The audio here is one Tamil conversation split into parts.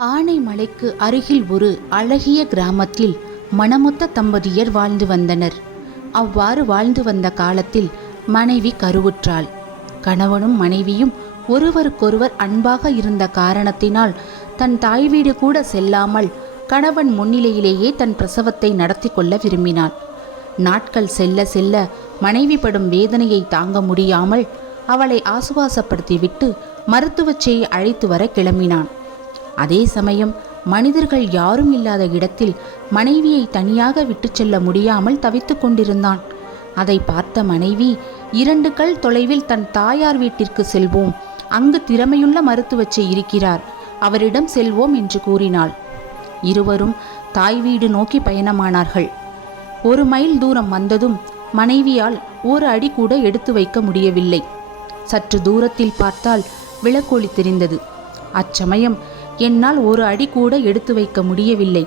ஆனைமலைக்கு அருகில் ஒரு அழகிய கிராமத்தில் மணமொத்த தம்பதியர் வாழ்ந்து வந்தனர். அவ்வாறு வாழ்ந்து வந்த காலத்தில் மனைவி கருவுற்றாள். கணவனும் மனைவியும் ஒருவருக்கொருவர் அன்பாக இருந்த காரணத்தினால் தன் தாய் வீடு கூட செல்லாமல் கணவன் முன்னிலையிலேயே தன் பிரசவத்தை நடத்தி கொள்ள விரும்பினாள். நாட்கள் செல்ல செல்ல மனைவி படும் வேதனையை தாங்க முடியாமல் அவளை ஆசுவாசப்படுத்திவிட்டு மருத்துவச்சியை அழைத்து வர கிளம்பினான். அதே சமயம் மனிதர்கள் யாரும் இல்லாத இடத்தில் மனைவியை தனியாக விட்டு செல்ல முடியாமல் தவித்து கொண்டிருந்தான். அதை பார்த்த மனைவி, 2 கல் தொலைவில் தன் தாயார் வீட்டிற்கு செல்வோம், அங்கு திறமையுள்ள மருத்துவச்சி இருக்கிறார், அவரிடம் செல்வோம் என்று கூறினாள். இருவரும் தாய் வீடு நோக்கி பயணமானார்கள். 1 மைல் தூரம் வந்ததும் மனைவியால் 1 அடி கூட எடுத்து வைக்க முடியவில்லை. சற்று தூரத்தில் பார்த்தால் விளக்கொளி தெரிந்தது. அச்சமயம், என்னால் 1 அடி கூட எடுத்து வைக்க முடியவில்லை,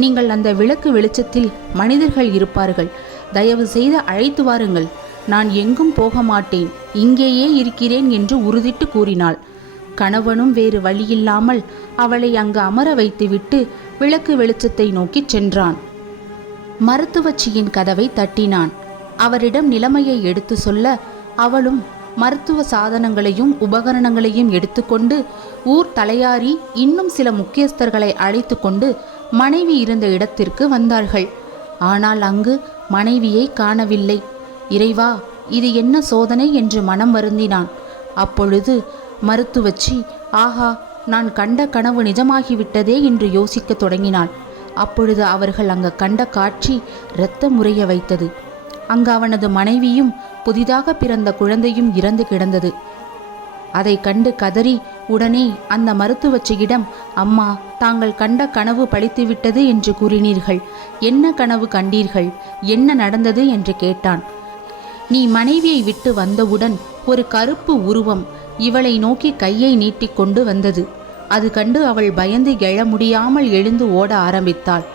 நீங்கள் அந்த விளக்கு வெளிச்சத்தில் மனிதர்கள் இருப்பார்கள், தயவு செய்து அழைத்து வாருங்கள், நான் எங்கும் போக மாட்டேன், இங்கேயே இருக்கிறேன் என்று உறுதிட்டு கூறினாள். கணவனும் வேறு வழியில்லாமல் அவளை அங்கு அமர வைத்துவிட்டு விளக்கு வெளிச்சத்தை நோக்கி சென்றான். மருத்துவச்சியின் கதவை தட்டினான். அவரிடம் நிலைமையை எடுத்து சொல்ல, அவளும் மருத்துவ சாதனங்களையும் உபகரணங்களையும் எடுத்துக்கொண்டு ஊர் தலையாரி இன்னும் சில முக்கியஸ்தர்களை அழைத்து கொண்டு மனைவி இருந்த இடத்திற்கு வந்தார்கள். ஆனால் அங்கு மனைவியை காணவில்லை. இறைவா, இது என்ன சோதனை என்று மனம் வருந்தினான். அப்பொழுது மருத்துவச்சி, ஆஹா, நான் கண்ட கனவு நிஜமாகிவிட்டதே என்று யோசிக்க தொடங்கினாள். அப்பொழுது அவர்கள் அங்கு கண்ட காட்சி இரத்த முறைய வைத்தது. அங்கு அவனது மனைவியும் புதிதாக பிறந்த குழந்தையும் இறந்து கிடந்தது. அதை கண்டு கதறி உடனே அந்த மருத்துவச்சியிடம், அம்மா, தாங்கள் கண்ட கனவு பழித்துவிட்டது என்று கூறினீர்கள், என்ன கனவு கண்டீர்கள், என்ன நடந்தது என்று கேட்டான். நீ மனைவியை விட்டு வந்தவுடன் ஒரு கருப்பு உருவம் இவளை நோக்கி கையை நீட்டிக்கொண்டு வந்தது. அது கண்டு அவள் பயந்து எழ முடியாமல் எழுந்து ஓட ஆரம்பித்தாள்.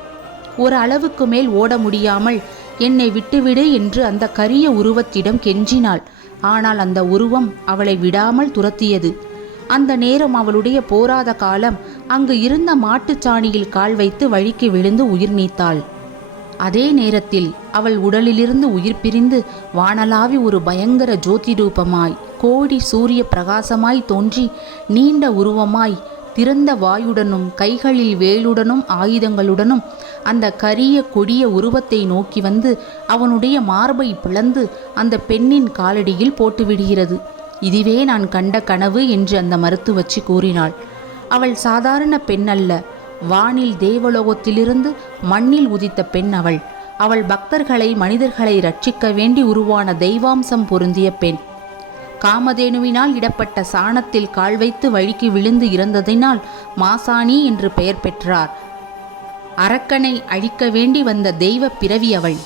ஒரு அளவுக்கு மேல் ஓட முடியாமல், என்னை விட்டுவிடு என்று அந்த கரிய உருவத்திடம் கெஞ்சினாள். ஆனால் அந்த உருவம் அவளை விடாமல் துரத்தியது. அந்த நேரம் அவளுடைய போராத காலம் அங்கு இருந்த மாட்டுச்சாணியில் கால் வைத்து வழிக்கு விழுந்து உயிர் நீத்தாள். அதே நேரத்தில் அவள் உடலிலிருந்து உயிர் பிரிந்து வானலாவி ஒரு பயங்கர ஜோதி ரூபமாய், கோடி சூரிய பிரகாசமாய் தோன்றி நீண்ட உருவமாய், திறந்த வாயுடனும் கைகளில் வேலுடனும் ஆயுதங்களுடனும் அந்த கரிய கொடிய உருவத்தை நோக்கி வந்து அவனுடைய மார்பை பிளந்து அந்த பெண்ணின் காலடியில் போட்டுவிடுகிறது. இதுவே நான் கண்ட கனவு என்று அந்த மருத்துவச்சி கூறினாள். அவள் சாதாரண பெண் அல்ல, வானில் தேவலோகத்திலிருந்து மண்ணில் உதித்த பெண் அவள். அவள் பக்தர்களை, மனிதர்களை ரட்சிக்க வேண்டி உருவான தெய்வாம்சம் பொருந்திய பெண். காமதேனுவினால் இடப்பட்ட சாணத்தில் கால் வைத்து வழிக்கு விழுந்து இறந்ததினால் மாசாணி என்று பெயர் பெற்றார். அரக்கனை அழிக்க வேண்டி வந்த தெய்வ பிறவி அவள்.